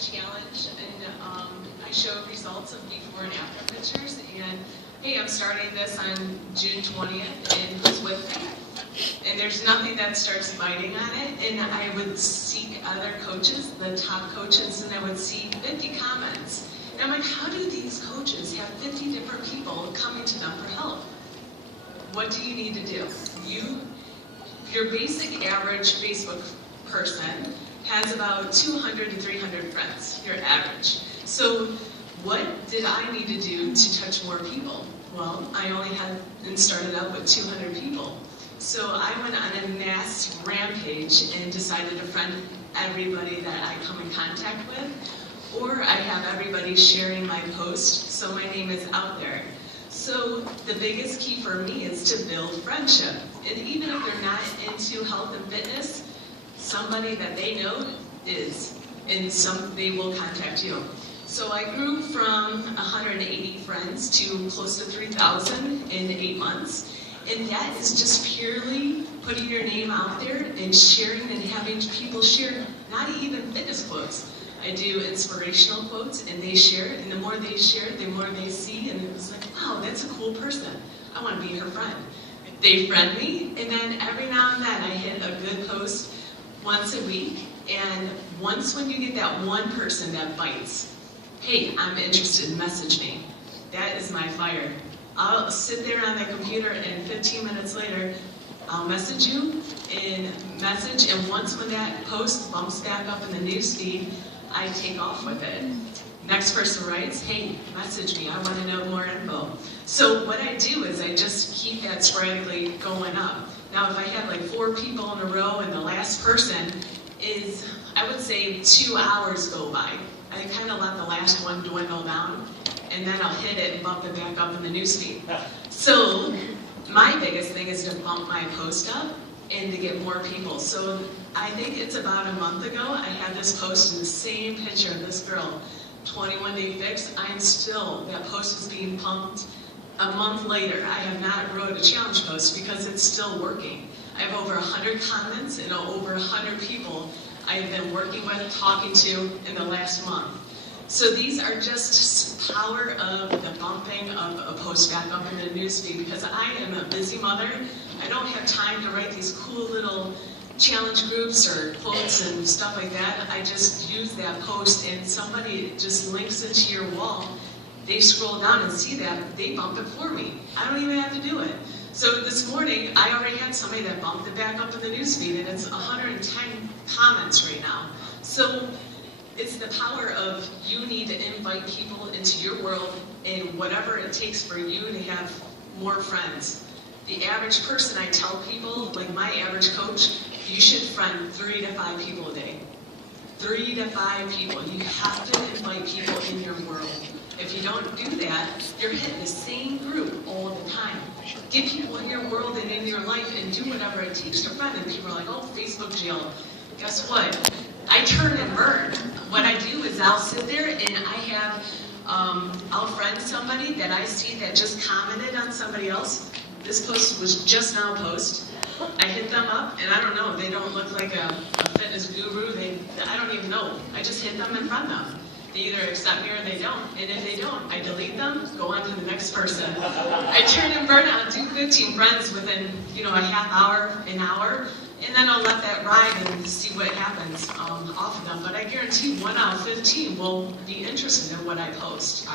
challenge, and I show results of before and after pictures. And hey, I'm starting this on June 20th, and who's with me? And there's nothing that starts biting on it. And I would seek other coaches, the top coaches, and I would see 50 comments. And I'm like, how do these coaches have 50 different people coming to them for help? What do you need to do? Your basic average Facebook person has about 200 to 300 friends, your average. So what did I need to do to touch more people? Well, I only had and started out with 200 people. So I went on a mass rampage and decided to friend everybody that I come in contact with, or I have everybody sharing my post, so my name is out there. So the biggest key for me is to build friendship. And even if they're not into health and fitness, somebody that they know is, and they will contact you. So I grew from 180 friends to close to 3,000 in 8 months. And that is just purely putting your name out there and sharing and having people share, not even fitness quotes. I do inspirational quotes and they share it, and the more they share, the more they see, and it was like, wow, that's a cool person. I want to be her friend. They friend me, and then every now and then I hit a good post once a week, and once when you get that one person that bites, hey, I'm interested, message me. That is my fire. I'll sit there on the computer and 15 minutes later, I'll message you and once when that post bumps back up in the newsfeed, I take off with it. Next person writes, hey, message me, I want to know more info. So what I do is I just keep that sporadically going up. Now if I have like 4 people in a row and the last person is, I would say 2 hours go by. I kind of let the last one dwindle down, and then I'll hit it and bump it back up in the newsfeed. So my biggest thing is to bump my post up and to get more people. So I think it's about a month ago, I had this post in the same picture of this girl, 21-day fix. That post is being pumped. A month later, I have not wrote a challenge post because it's still working. I have over 100 comments and over 100 people I've been working with, talking to in the last month. So these are just power of the bumping of a post back up in the newsfeed, because I am a busy mother. I don't have time to write these cool little challenge groups or quotes and stuff like that. I just use that post and somebody just links it to your wall. They scroll down and see that, they bump it for me. I don't even have to do it. So this morning, I already had somebody that bumped it back up in the newsfeed, and it's 110 comments right now. So it's the power of you need to invite people into your world and whatever it takes for you to have more friends. The average person, I tell people, like my average coach, you should friend 3 to 5 people a day. 3 to 5 people. You have to invite people in your world. If you don't do that, you're hitting the same group all the time. Get people in your world and in your life and do whatever it takes to friend. And people are like, oh, Facebook jail. Guess what? I turn and burn. What I do is I'll sit there and I'll friend somebody that I see that just commented on somebody else. This post was just now post. I hit them up, and I don't know, they don't look like a fitness guru. I don't even know. I just hit them and friend them. They either accept me or they don't. And if they don't, I delete them, go on to the next person. I turn and burn out, do 15 friends within, a half hour, an hour, and then I'll let that ride and see what happens off of them. But I guarantee 1 out of 15 will be interested in what I post.